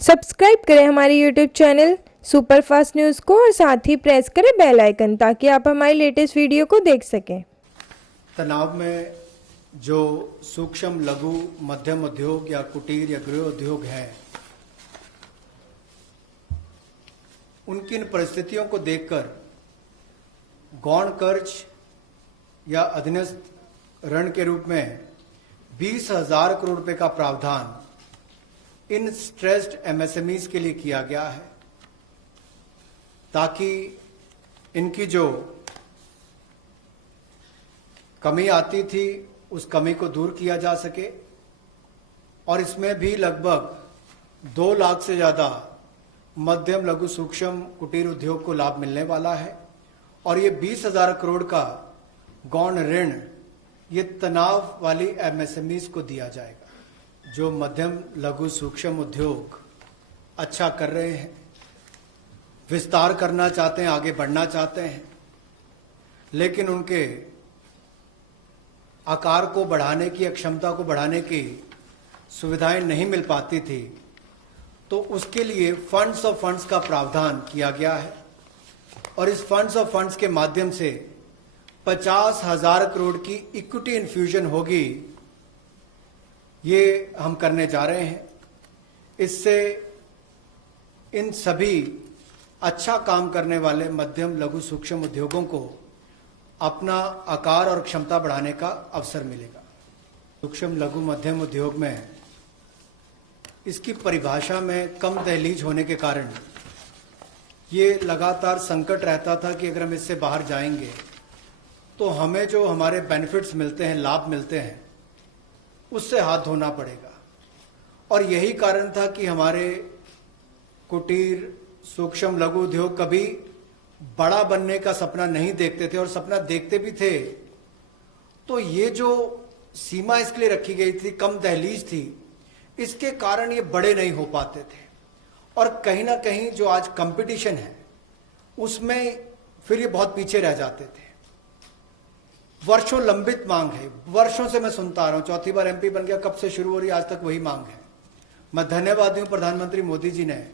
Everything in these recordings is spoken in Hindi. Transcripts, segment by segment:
सब्सक्राइब करें हमारे YouTube चैनल सुपरफास्ट न्यूज़ को और साथ ही प्रेस करें बेल आइकन ताकि आप हमारी लेटेस्ट वीडियो को देख सकें। तनाव में जो सूक्ष्म लघु मध्यम उद्योग या कुटीर या गृह उद्योग हैं, उनकी इन परिस्थितियों को देखकर गौण कर्ज या अधीनस्थ ऋण के रूप में 20,000 करोड़ रुपए का प्रावधान इन स्ट्रेस्ड एमएसएमईज के लिए किया गया है, ताकि इनकी जो कमी आती थी उस कमी को दूर किया जा सके। और इसमें भी लगभग 2 लाख से ज़्यादा मध्यम लघु सूक्ष्म कुटीर उद्योग को लाभ मिलने वाला है। और ये 20,000 करोड़ का गौण ऋण ये तनाव वाली एमएसएमईज को दिया जाएगा, जो मध्यम लघु सूक्ष्म उद्योग अच्छा कर रहे हैं, विस्तार करना चाहते हैं, आगे बढ़ना चाहते हैं, लेकिन उनके आकार को बढ़ाने की, क्षमता को बढ़ाने की सुविधाएं नहीं मिल पाती थी। तो उसके लिए फंड्स ऑफ फंड्स का प्रावधान किया गया है। और इस फंड्स ऑफ फंड्स के माध्यम से 50,000 करोड़ की इक्विटी इन्फ्यूजन होगी, ये हम करने जा रहे हैं। इससे इन सभी अच्छा काम करने वाले मध्यम लघु सूक्ष्म उद्योगों को अपना आकार और क्षमता बढ़ाने का अवसर मिलेगा। सूक्ष्म लघु मध्यम उद्योग में इसकी परिभाषा में कम दहलीज होने के कारण ये लगातार संकट रहता था कि अगर हम इससे बाहर जाएंगे तो हमें जो हमारे बेनिफिट्स मिलते हैं, लाभ मिलते हैं, उससे हाथ धोना पड़ेगा। और यही कारण था कि हमारे कुटीर सूक्ष्म लघु उद्योग कभी बड़ा बनने का सपना नहीं देखते थे, और सपना देखते भी थे तो ये जो सीमा इसके लिए रखी गई थी, कम दहलीज थी, इसके कारण ये बड़े नहीं हो पाते थे। और कहीं ना कहीं जो आज कंपटीशन है उसमें फिर ये बहुत पीछे रह जाते थे। वर्षों लंबित मांग है, वर्षों से मैं सुनता आ रहा हूं, चौथी बार एमपी बन गया, कब से शुरू हो रही, आज तक वही मांग है। मैं धन्यवादी हूं प्रधानमंत्री मोदी जी ने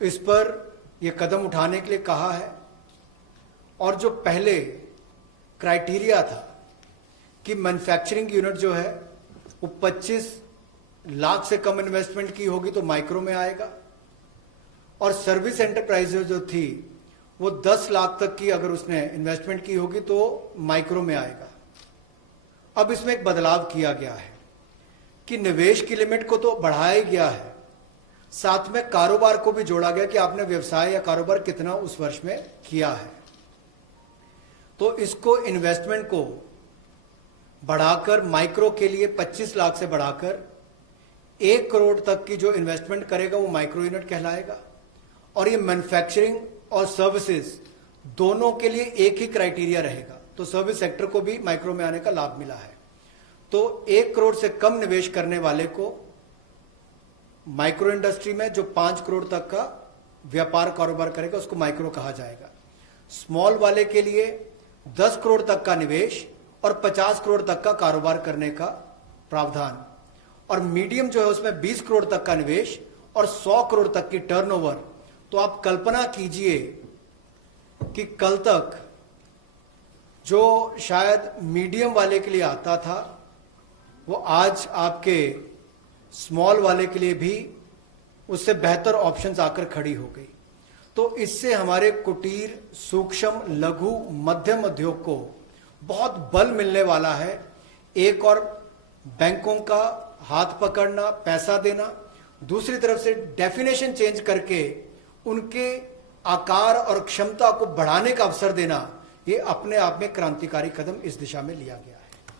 इस पर यह कदम उठाने के लिए कहा है। और जो पहले क्राइटेरिया था कि मैन्युफैक्चरिंग यूनिट जो है वो 25 लाख से कम इन्वेस्टमेंट की होगी तो माइक्रो में आएगा, और सर्विस एंटरप्राइज जो थी वो 10 लाख तक की अगर उसने इन्वेस्टमेंट की होगी तो माइक्रो में आएगा। अब इसमें एक बदलाव किया गया है कि निवेश की लिमिट को तो बढ़ाया गया है, साथ में कारोबार को भी जोड़ा गया कि आपने व्यवसाय या कारोबार कितना उस वर्ष में किया है। तो इसको इन्वेस्टमेंट को बढ़ाकर माइक्रो के लिए 25 लाख से बढ़ाकर 1 करोड़ तक की जो इन्वेस्टमेंट करेगा वो माइक्रो यूनिट कहलाएगा। और ये मैन्युफैक्चरिंग और सर्विसेज दोनों के लिए एक ही क्राइटेरिया रहेगा, तो सर्विस सेक्टर को भी माइक्रो में आने का लाभ मिला है। तो 1 करोड़ से कम निवेश करने वाले को माइक्रो इंडस्ट्री में, जो 5 करोड़ तक का व्यापार कारोबार करेगा उसको माइक्रो कहा जाएगा। स्मॉल वाले के लिए 10 करोड़ तक का निवेश और 50 करोड़ तक का कारोबार करने का प्रावधान, और मीडियम जो है उसमें 20 करोड़ तक का निवेश और 100 करोड़ तक की टर्नओवर। तो आप कल्पना कीजिए कि कल तक जो शायद मीडियम वाले के लिए आता था वो आज आपके स्मॉल वाले के लिए भी उससे बेहतर ऑप्शंस आकर खड़ी हो गई। तो इससे हमारे कुटीर सूक्ष्म लघु मध्यम उद्योग को बहुत बल मिलने वाला है। एक और बैंकों का हाथ पकड़ना, पैसा देना, दूसरी तरफ से डेफिनेशन चेंज करके उनके आकार और क्षमता को बढ़ाने का अवसर देना, ये अपने आप में क्रांतिकारी कदम इस दिशा में लिया गया है।